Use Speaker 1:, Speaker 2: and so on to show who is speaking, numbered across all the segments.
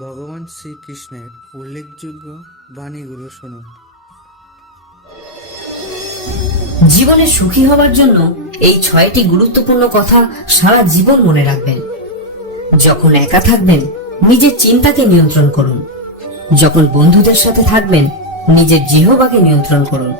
Speaker 1: ভগবান শ্রীকৃষ্ণের উল্লেখযোগ্য বাণীগুলো শুনুন।
Speaker 2: জীবনে সুখী হবার জন্য এই ছয়টি গুরুত্বপূর্ণ কথা সারা জীবন মনে রাখবেন। যখন একা থাকবেন, নিজের চিন্তাকে নিয়ন্ত্রণ করুন। যখন বন্ধুদের সাথে থাকবেন, নিজের জিহবাকে নিয়ন্ত্রণ করুন।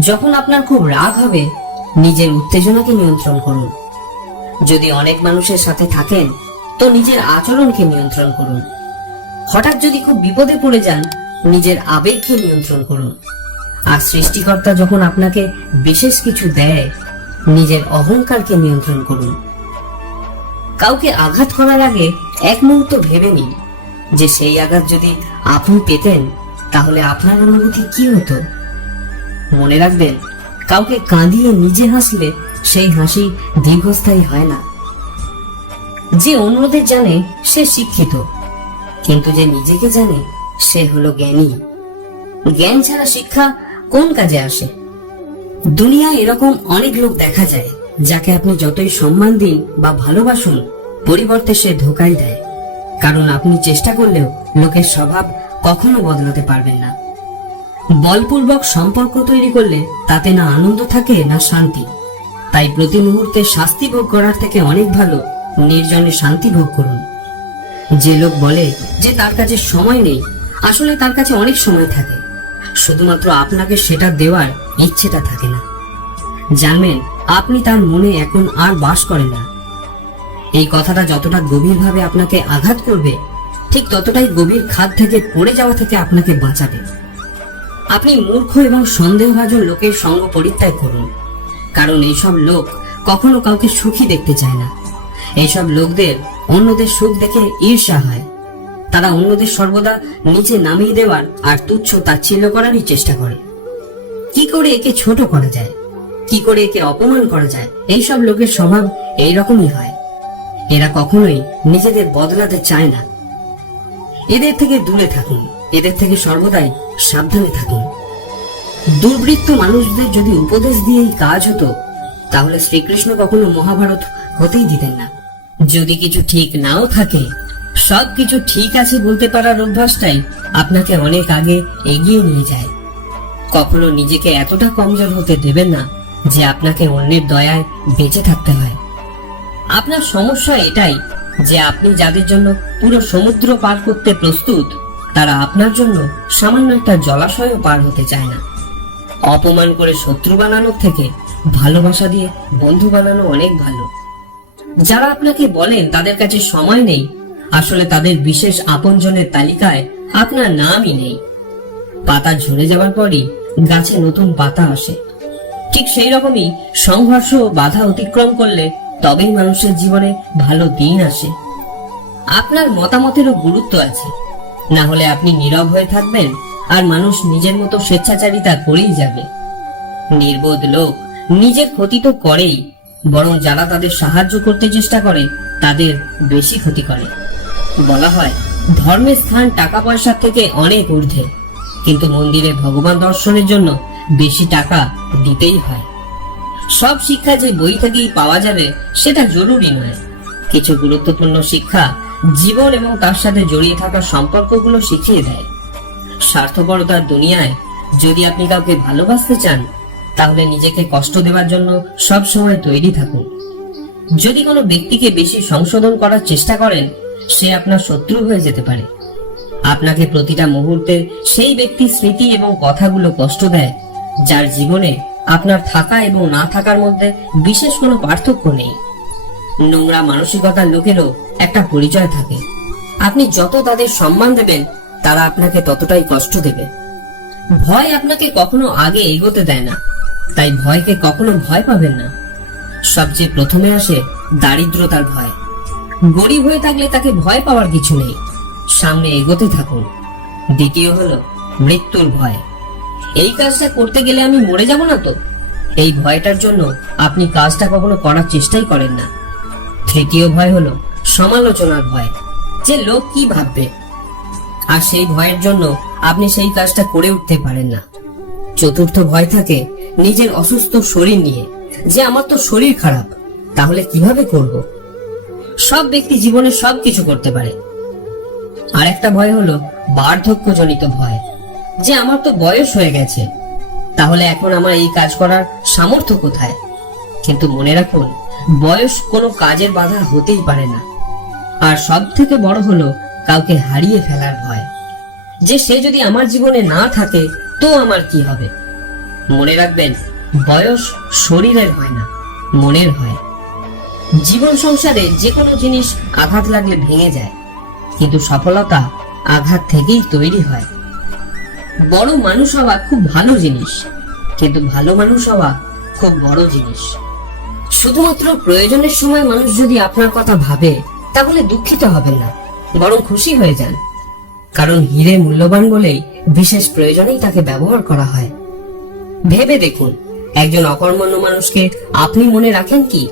Speaker 2: যখন আপনার খুব রাগ হবে, নিজের উত্তেজনাকে নিয়ন্ত্রণ করুন। যদি অনেক মানুষের সাথে থাকেন, তো নিজের আচরণকে নিয়ন্ত্রণ করুন। হঠাৎ যদি খুব বিপদে পড়ে যান, নিজের আবেগকে নিয়ন্ত্রণ করুন। আর সৃষ্টিকর্তা যখন আপনাকে বিশেষ কিছু দেয়, নিজের অহংকারকে নিয়ন্ত্রণ করুন। কাউকে আঘাত করার আগে এক মুহূর্ত ভেবে নিন যে সেই আঘাত যদি আপনি পেতেন, তাহলে আপনার অনুভূতি কি হতো? মনে রাখবেন, কাউকে কাঁদিয়ে নিজে হাসলে সেই হাসি দীর্ঘস্থায়ী হয় না। যে অন্যদের জানে সে শিক্ষিত। কিন্তু যে নিজেকে জানে, সে হলো জ্ঞানী। জ্ঞান ছাড়া শিক্ষা কোন কাজে আসে? দুনিয়ায় এরকম অনেক লোক দেখা যায়, যাকে আপনি যতই সম্মান দিন বা ভালোবাসুন, পরিবর্তে সে ধোকাই দেয়। কারণ আপনি চেষ্টা করলেও লোকের স্বভাব কখনো বদলাতে পারবেন না। বলপূর্বক সম্পর্ক তৈরি করলে তাতে না আনন্দ থাকে, না শান্তি। তাই প্রতি মুহূর্তে শাস্তি ভোগ করার থেকে অনেক ভালো, নির্জনে শান্তি ভোগ করুন। যে লোক বলে যে তার কাছে সময় নেই, আসলে তার কাছে অনেক সময় থাকে। শুধুমাত্র আপনাকে সেটা দেওয়ার ইচ্ছেটা থাকে না। জানবেন, আপনি তার মনে এখন আর বাস করেন না। এই কথাটা যতটা গভীরভাবে আপনাকে আঘাত করবে, ঠিক ততটাই গভীর খাদ থেকে পড়ে যাওয়া থেকে আপনাকে বাঁচাবে। আপনি মূর্খ এবং সন্দেহভাজন লোকের সঙ্গ পরিত্যাগ করুন, কারণ এইসব লোক কখনো কাউকে সুখী দেখতে চায় না। এইসব লোকদের অন্যদের সুখ দেখে ঈর্ষা হয়। তারা অন্যদের সর্বদা নিচে নামিয়ে দেওয়ার আর তুচ্ছ তাচ্ছিল্য করারই চেষ্টা করে। কি করে একে ছোট করা যায়? কি করে একে অপমান করা যায়? এইসব লোকের স্বভাব এইরকমই হয়। এরা কখনোই নিজেদের বদলাতে চায় না। এদের থেকে দূরে থাকুন। এদের থেকে সর্বদাই সাবধানে থাকুন। দুর্বৃত্ত মানুষদের যদি উপদেশ দিয়েই কাজ হতো, তাহলে শ্রীকৃষ্ণ কখনো মহাভারত হতেই দিতেন না। যদি কিছু ঠিক নাও থাকে, সব কিছু ঠিক আছে বলতে পারার অভ্যাসটাই আপনাকে অনেক আগে এগিয়ে নিয়ে যায়। কখনো নিজেকে এতটা কমজোর হতে দেবেন না যে আপনাকে অন্যের দয়ায় বেঁচে থাকতে হয়। আপনার সমস্যা এটাই যে আপনি যাদের জন্য পুরো সমুদ্র পার করতে প্রস্তুত, তারা আপনার জন্য সামান্য একটা জলাশয়ও পার হতে চায় না। অপমান করে শত্রু বানানোর থেকে ভালোবাসা দিয়ে বন্ধু বানানো অনেক ভালো। যারা আপনাকে বলেন তাদের কাছে সময় নেই, আসলে তাদের বিশেষ আপনজনের তালিকায় আপনার নামই নেই। পাতা ঝরে যাওয়ার পরই গাছে নতুন পাতা আসে। ঠিক সেই রকমই সংঘর্ষ ও বাধা অতিক্রম করলে তবেই মানুষের জীবনে ভালো দিন আসে। আপনার মতামতেরও গুরুত্ব আছে। না হলে আপনি নীরব হয়ে থাকবেন আর মানুষ নিজের মতো স্বেচ্ছাচারিতা করেই যাবে। নির্বোধ লোক নিজের ক্ষতি তো করেই বরং যারা তাদের সাহায্য করতে চেষ্টা করে, তাদের বেশি ক্ষতি করে। বলা হয়, ধর্মের স্থান টাকা পয়সার থেকে অনেক ঊর্ধ্বে। কিন্তু মন্দিরে ভগবান দর্শনের জন্য বেশি টাকা দিতেই হয়। সব শিক্ষা যে বই থেকেই পাওয়া যাবে, সেটা জরুরি নয়। কিছু গুরুত্বপূর্ণ শিক্ষা জীবন এবং তার সাথে জড়িয়ে থাকা সম্পর্কগুলো শিখিয়ে দেয়। স্বার্থপরতার দুনিয়ায় যদি আপনি কাউকে ভালোবাসতে চান তাহলে নিজেকে কষ্ট দেওয়ার জন্য সব সময় তৈরি থাকুন। যদি কোনো ব্যক্তিকে বেশি সংশোধন করার চেষ্টা করেন, সে আপনার শত্রু হয়ে যেতে পারে। আপনাকে প্রতিটা মুহূর্তে সেই ব্যক্তির স্মৃতি এবং কথাগুলো কষ্ট দেয়, যার জীবনে আপনার থাকা এবং না থাকার মধ্যে বিশেষ কোনো পার্থক্য নেই। নোংরা মানসিকতার লোকেরও একটা পরিচয় থাকে। আপনি যত তাদের সম্মান দেবেন, তারা আপনাকে ততটাই কষ্ট দেবে। ভয় আপনাকে কখনো আগে এগোতে দেয় না। তাই ভয়কে কখনো ভয় পাবেন না। সবচেয়ে প্রথমে আসে দারিদ্রতার ভয়। গরিব হয়ে থাকলে তাকে ভয় পাওয়ার কিছু নেই। সামনে এগোতে থাকুন। দ্বিতীয় হলো মৃত্যুর ভয়। এই কাজটা করতে গেলে আমি মরে যাব না তো? এই ভয়টার জন্য আপনি কাজটা কখনো করার চেষ্টাই করেন না। তৃতীয় ভয় হলো সমালোচনার ভয়, যে লোক কি ভাববে? আর সেই ভয়ের জন্য আপনি সেই কাজটা করে উঠতে পারেন না। চতুর্থ ভয় থাকে নিজের অসুস্থ শরীর নিয়ে যে আমার তো শরীর খারাপ, তাহলে কীভাবে করব? সব ব্যক্তি জীবনে সব কিছু করতে পারে। আর একটা ভয় হলো বার্ধক্যজনিত ভয়। যে আমার তো বয়স হয়ে গেছে, তাহলে এখন আমার এই কাজ করার সামর্থ্য কোথায়? কিন্তু মনে রাখুন, বয়স কোনো কাজের বাধা হতেই পারে না। আর সব থেকে বড় হলো কাউকে হারিয়ে ফেলার ভয়। যে সে যদি আমার জীবনে না থাকে, তো আমার কি হবে? মনে রাখবেন, বয়স শরীরের হয় না, মনের হয়। জীবন সংসারে যে কোনো জিনিস আঘাত লাগলে ভেঙে যায়, কিন্তু সফলতা আঘাত থেকেই তৈরি হয়। বড় মানুষ হওয়া খুব ভালো জিনিস, কিন্তু ভালো মানুষ হওয়া খুব বড় জিনিস। শুধুমাত্র প্রয়োজনের সময় মানুষ যদি আপনার কথা ভাবে, তাহলে দুঃখিত হবেন না, বরং খুশি হয়ে যান। কারণ হিরে মূল্যবান বলেই বিশেষ প্রয়োজনেই তাকে ব্যবহার করা হয়। ভেবে দেখুন, একজন অকর্মণ্য মানুষকে আপনি মনে রাখেন কি?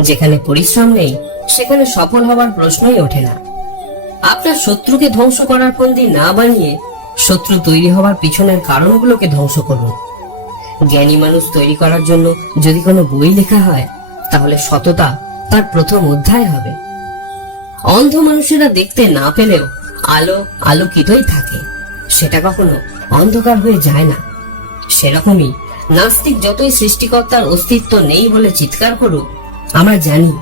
Speaker 2: যেখানে পরিশ্রম নেই, সেখানে সফল হওয়ার প্রশ্নই ওঠে না। আপনার শত্রুকে ধ্বংস করার পন্দি না বানিয়ে শত্রু তৈরি হওয়ার পিছনের কারণগুলোকে ধ্বংস করুন। জ্ঞানী মানুষ তৈরি করার জন্য যদি কোনো বই লেখা হয়, তাহলে সততা তার প্রথম অধ্যায় হবে। অন্ধ মানুষেরা দেখতে না পেলেও আলো আলোকিতই থাকে। সেটা কখনো অন্ধকার হয়ে যায় না। সেরকমই। নাস্তিক যতই সৃষ্টিকর্তার অস্তিত্ব নেই বলে চিৎকার করুক, আমরা জানি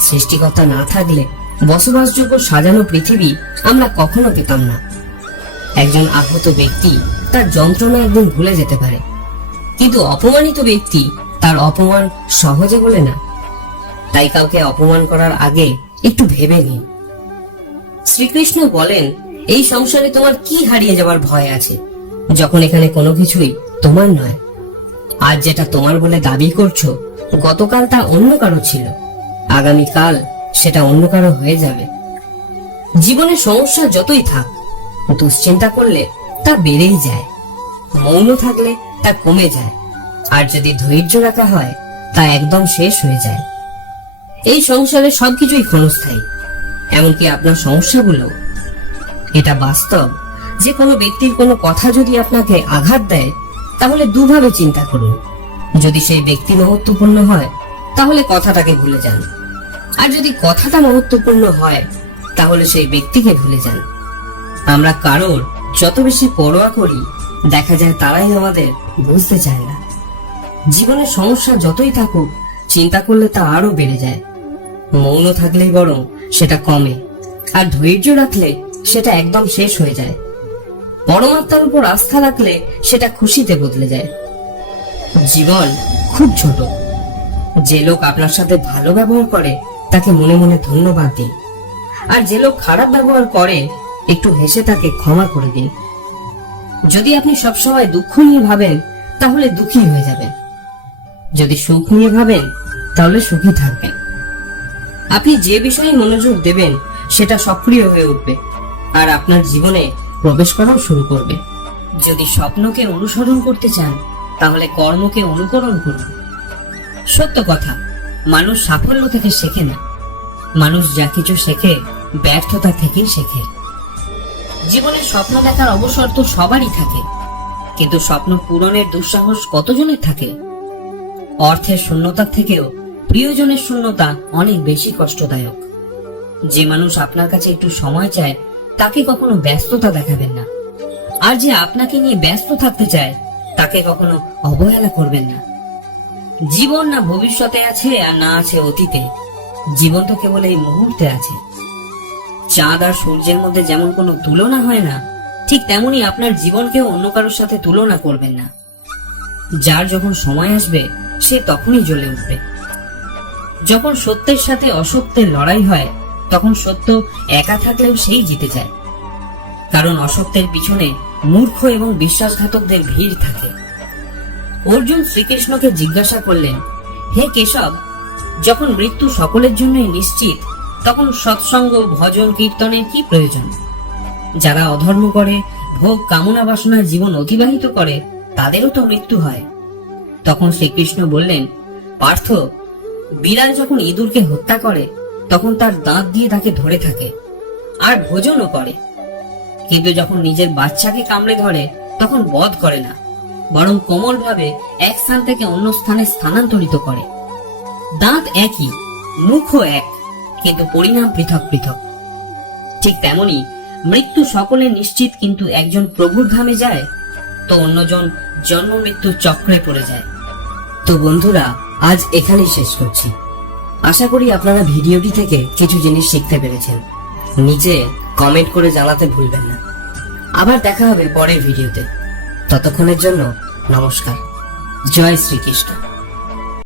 Speaker 2: সৃষ্টিকর্তা না থাকলে বসবাসযোগ্য সাজানো পৃথিবী আমরা কখনো পেতাম না। একজন আহত ব্যক্তি তার যন্ত্রণা একদিন ভুলে যেতে পারে। কিন্তু অপমানিত ব্যক্তি তার অপমান সহজে বলে না। তাই কাউকে অপমান করার আগে একটু ভেবে নিন। শ্রীকৃষ্ণ বলেন, এই সংসারে তোমার কি হারিয়ে যাওয়ার ভয় আছে? যখন এখানে কোনো কিছুই তোমার নয়। আজ যেটা তোমার বলে দাবি করছ, গতকাল তা অন্য কারও ছিল। আগামীকাল সেটা অন্য কারও হয়ে যাবে। জীবনে সমস্যা যতই থাক, দুশ্চিন্তা করলে তা বেড়েই যায়। মৌন থাকলে তা কমে যায়। আর যদি ধৈর্য রাখা হয়, তা একদম শেষ হয়ে যায়। এই সংসারে সবকিছুই ক্ষণস্থায়ী। এমনকি আপনার সমস্যাগুলো এটা বাস্তব। যে কোনো ব্যক্তির কোনো কথা যদি আপনাকে আঘাত দেয় তাহলে দুভাবে চিন্তা করুন। যদি সেই ব্যক্তি মহত্বপূর্ণ হয়, তাহলে কথাটাকে ভুলে যান। আর যদি কথাটা মহত্বপূর্ণ হয়, তাহলে সেই ব্যক্তিকে ভুলে যান। আমরা কারোর যত বেশি পরোয়া করি, দেখা যায় তারাই আমাদের বুঝতে চায় না। জীবনের সমস্যা যতই থাকুক, চিন্তা করলে তা আরও বেড়ে যায়। মৌন থাকলেই বরং সেটা কমে, আর ধৈর্য রাখলে সেটা একদম শেষ হয়ে যায়। পরমাত্মার উপর আস্থা রাখলে সেটা খুশিতে বদলে যায়। জীবন খুব ছোট। যে লোক আপনার সাথে ভালো ব্যবহার করে, তাকে মনে মনে ধন্যবাদ দিন। আর যে লোক খারাপ ব্যবহার করে, একটু হেসে তাকে ক্ষমা করে দিন। যদি আপনি সবসময় দুঃখ নিয়ে ভাবেন, তাহলে দুঃখী হয়ে যাবেন। যদি সুখ নিয়ে ভাবেন, তাহলে সুখী থাকবেন। আপনি যে বিষয়ে মনোযোগ দেবেন, সেটা সক্রিয় হয়ে উঠবে। আর আপনার জীবনে প্রবেশ করাও শুরু করবে। যদি স্বপ্নকে অনুসরণ করতে চান, তাহলে কর্মকে অনুকরণ করুন। সত্য কথা, মানুষ সাফল্য থেকে শেখে না। মানুষ যা কিছু শেখে, ব্যর্থতা থেকেই শেখে। জীবনে স্বপ্ন দেখার অবসর তো সবারই থাকে, কিন্তু স্বপ্ন পূরণের দুঃসাহস কতজনের থাকে? অর্থের শূন্যতা থেকেও প্রিয়জনের শূন্যতা অনেক বেশি কষ্টদায়ক। যে মানুষ আপনার কাছে একটু সময় চায় তাকে কখনো ব্যস্ততা দেখাবেন না। আর যে আপনাকে নিয়ে ব্যস্ত থাকতে চায়, তাকে কখনো অবহেলা করবেন না। জীবন না ভবিষ্যতে আছে আর না আছে অতীতে। জীবন তো কেবল এই মুহূর্তে আছে। চাঁদ আর সূর্যের মধ্যে যেমন কোনো তুলনা হয় না, ঠিক তেমনি আপনার জীবনকেও অন্য কারোর সাথে তুলনা করবেন না। যার যখন সময় আসবে, সে তখনই জ্বলে উঠবে। যখন সত্যের সাথে অসত্যের লড়াই হয় তখন সত্য একা থাকলেও সেই জিতে যায়। কারণ অসত্যের পিছনে মূর্খ এবং বিশ্বাসঘাতকদের ভিড় থাকে। অর্জুন শ্রীকৃষ্ণকে জিজ্ঞাসা করলেন, হে কেশব, যখন মৃত্যু সকলের জন্যই নিশ্চিত, তখন সৎসঙ্গ, ভজন, কীর্তনের কি প্রয়োজন? যারা অধর্ম করে, ভোগ, কামনা বাসনায় জীবন অতিবাহিত করে, তাদেরও তো মৃত্যু হয়। তখন শ্রীকৃষ্ণ বললেন, পার্থ বিড়াল যখন ইঁদুরকে হত্যা করে তখন তার দাঁত দিয়ে তাকে ধরে থাকে, আর ভোজনও করে। কিন্তু যখন নিজের বাচ্চাকে কামড়ে ধরে, তখন বধ করে না, বরং কোমল ভাবে এক স্থান থেকে অন্য স্থানে স্থানান্তরিত করে। দাঁত একই, মুখও এক, কিন্তু পরিণাম পৃথক পৃথক। ঠিক তেমনি মৃত্যু সকলে নিশ্চিত কিন্তু একজন প্রভুর ধামে যায়, তো অন্যজন জন্ম মৃত্যুর চক্রে পড়ে যায়। তো বন্ধুরা, আজ এখানেই শেষ করছি। আশা করি আপনারা ভিডিওটি থেকে কিছু জিনিস শিখতে পেরেছেন। নিচে কমেন্ট করে জানাতে ভুলবেন না। আবার দেখা হবে পরের ভিডিওতে। ততক্ষণের জন্য নমস্কার। জয় শ্রীকৃষ্ণ।